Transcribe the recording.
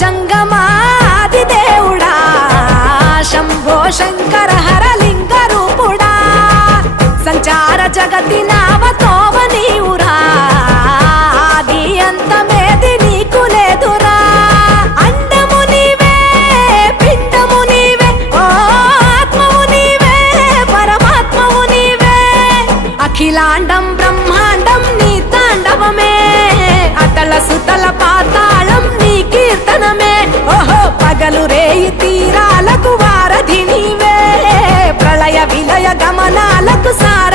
జంగమాది దేవుడా శంభో శంకర హరలింగ రూపుడా సంచార జగతి నామతోవ నీవురా ఆది అంతమేది నీకు లేదురా అండము నీవే పిండము నీవే ఓ ఆత్మవు నీవే పరమాత్మవు నీవే అఖిలాండం బ్రహ్మాండం నీ తాండవమే అతల సుతల పాతాళం నీ కీర్తనమే ఓహో పగలు రేయి తీరాలకు వారధి నీవే ప్రళయ విలయ గమనాలకు సార